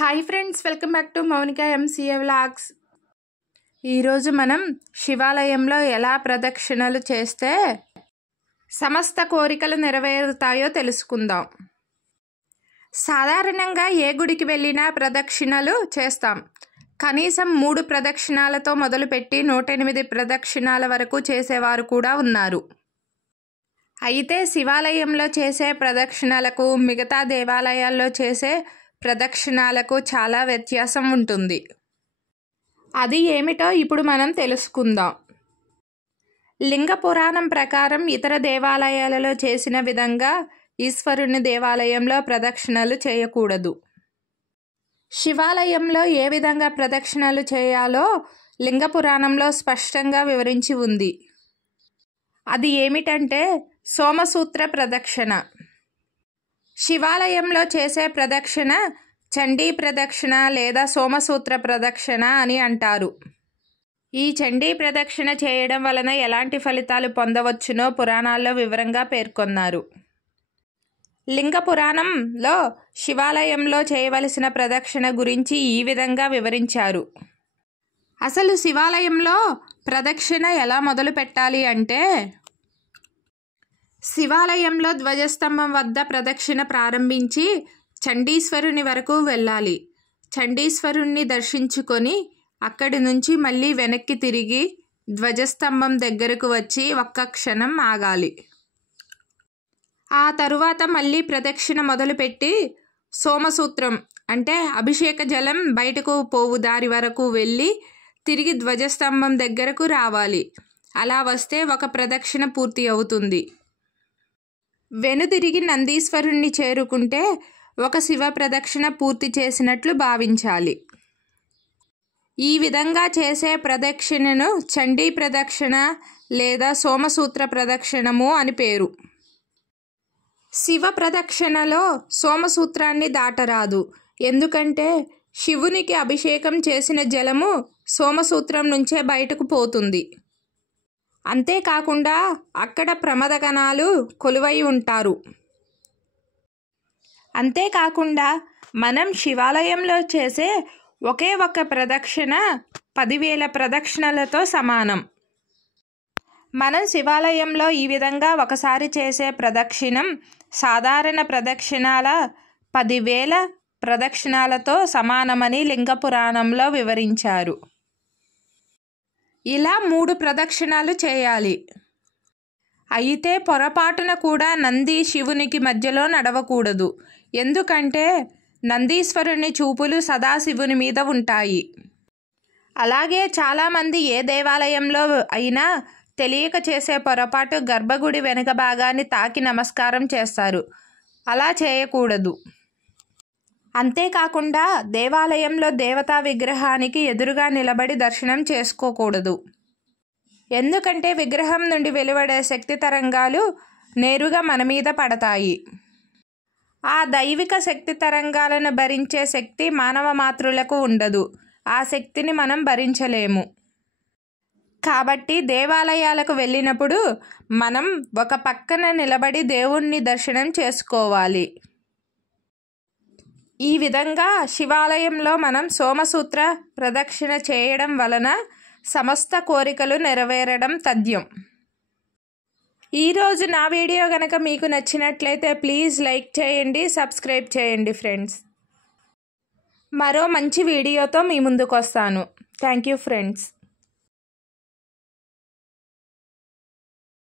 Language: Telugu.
Hi friends, welcome back to Mounika MCA vlogs. ఈరోజు మనం శివాలయంలో ఎలా ప్రదక్షిణలు చేస్తే సమస్త కోరికలు నెరవేరుతాయో తెలుసుకుందాం. సాధారణంగా ఏ గుడికి వెళ్ళినా ప్రదక్షిణలు చేస్తాం. కనీసం 3 ప్రదక్షిణాలతో మొదలుపెట్టి 108 ప్రదక్షిణాల వరకు చేసేవారు కూడా ఉన్నారు. అయితే శివాలయంలో చేసే ప్రదక్షిణలకు మిగతా దేవాలయాల్లో చేసే ప్రదక్షిణాలకు చాలా వ్యత్యాసం ఉంటుంది. అది ఏమిటో ఇప్పుడు మనం తెలుసుకుందాం. లింగ పురాణం ప్రకారం ఇతర దేవాలయాలలో చేసిన విధంగా ఈశ్వరుని దేవాలయంలో ప్రదక్షిణలు చేయకూడదు. శివాలయంలో ఏ విధంగా ప్రదక్షిణలు చేయాలో లింగ పురాణంలో స్పష్టంగా వివరించి ఉంది. అది ఏమిటంటే సోమసూత్ర ప్రదక్షిణ. శివాలయంలో చేసే ప్రదక్షిణ చండీ ప్రదక్షిణ లేదా సోమసూత్ర ప్రదక్షిణ అని అంటారు. ఈ చండీ ప్రదక్షిణ చేయడం వలన ఎలాంటి ఫలితాలు పొందవచ్చునో పురాణాల్లో వివరంగా పేర్కొన్నారు. లింగ పురాణంలో శివాలయంలో చేయవలసిన ప్రదక్షిణ గురించి ఈ విధంగా వివరించారు. అసలు శివాలయంలో ప్రదక్షిణ ఎలా మొదలు పెట్టాలి అంటే, శివాలయంలో ధ్వజస్తంభం వద్ద ప్రదక్షిణ ప్రారంభించి చండీశ్వరుని వరకు వెళ్ళాలి. చండీశ్వరుణ్ణి దర్శించుకొని అక్కడి నుంచి మళ్ళీ వెనక్కి తిరిగి ధ్వజస్తంభం దగ్గరకు వచ్చి ఒక్క క్షణం ఆగాలి. ఆ తరువాత మళ్ళీ ప్రదక్షిణ మొదలుపెట్టి సోమసూత్రం అంటే అభిషేక జలం బయటకు పోవు దారి వరకు వెళ్ళి తిరిగి ధ్వజస్తంభం దగ్గరకు రావాలి. అలా వస్తే ఒక ప్రదక్షిణ పూర్తి అవుతుంది. వెనుదిరిగి నందీశ్వరుణ్ణి చేరుకుంటే ఒక శివ ప్రదక్షిణ పూర్తి చేసినట్లు భావించాలి. ఈ విధంగా చేసే ప్రదక్షిణను చండీ ప్రదక్షిణ లేదా సోమసూత్ర ప్రదక్షిణము అని పేరు. శివ ప్రదక్షిణలో సోమసూత్రాన్ని దాటరాదు. ఎందుకంటే శివునికి అభిషేకం చేసిన జలము సోమసూత్రం నుంచే బయటకు పోతుంది. అంతేకాకుండా అక్కడ ప్రమదగణాలు కొలువై ఉంటారు. అంతేకాకుండా మనం శివాలయంలో చేసే ఒకే ఒక్క ప్రదక్షిణ 10,000 ప్రదక్షిణలతో సమానం. మనం శివాలయంలో ఈ విధంగా ఒకసారి చేసే ప్రదక్షిణం సాధారణ ప్రదక్షిణాల 10,000 ప్రదక్షిణాలతో సమానమని లింగ పురాణంలో వివరించారు. ఇలా 3 ప్రదక్షిణాలు చేయాలి. అయితే పొరపాటున కూడా నంది శివునికి మధ్యలో నడవకూడదు. ఎందుకంటే నందీశ్వరుని చూపులు సదాశివుని మీద ఉంటాయి. అలాగే చాలామంది ఏ దేవాలయంలో అయినా తెలియక చేసే పొరపాటు గర్భగుడి వెనుక భాగాన్ని తాకి నమస్కారం చేస్తారు. అలా చేయకూడదు. అంతేకాకుండా దేవాలయంలో దేవతా విగ్రహానికి ఎదురుగా నిలబడి దర్శనం చేసుకోకూడదు. ఎందుకంటే విగ్రహం నుండి వెలువడే శక్తి తరంగాలు నేరుగా మన మీద పడతాయి. ఆ దైవిక శక్తి తరంగాలను భరించే శక్తి మానవ మాతృలకు ఉండదు. ఆ శక్తిని మనం భరించలేము. కాబట్టి దేవాలయాలకు వెళ్ళినప్పుడు మనం ఒక పక్కన నిలబడి దేవుణ్ణి దర్శనం చేసుకోవాలి. ఈ విధంగా శివాలయంలో మనం సోమసూత్ర ప్రదక్షిణ చేయడం వలన సమస్త కోరికలు నెరవేరడం తథ్యం. ఈరోజు నా వీడియో కనుక మీకు నచ్చినట్లయితే ప్లీజ్ లైక్ చేయండి, సబ్స్క్రైబ్ చేయండి ఫ్రెండ్స్. మరో మంచి వీడియోతో మీ ముందుకు వస్తాను. Thank you friends.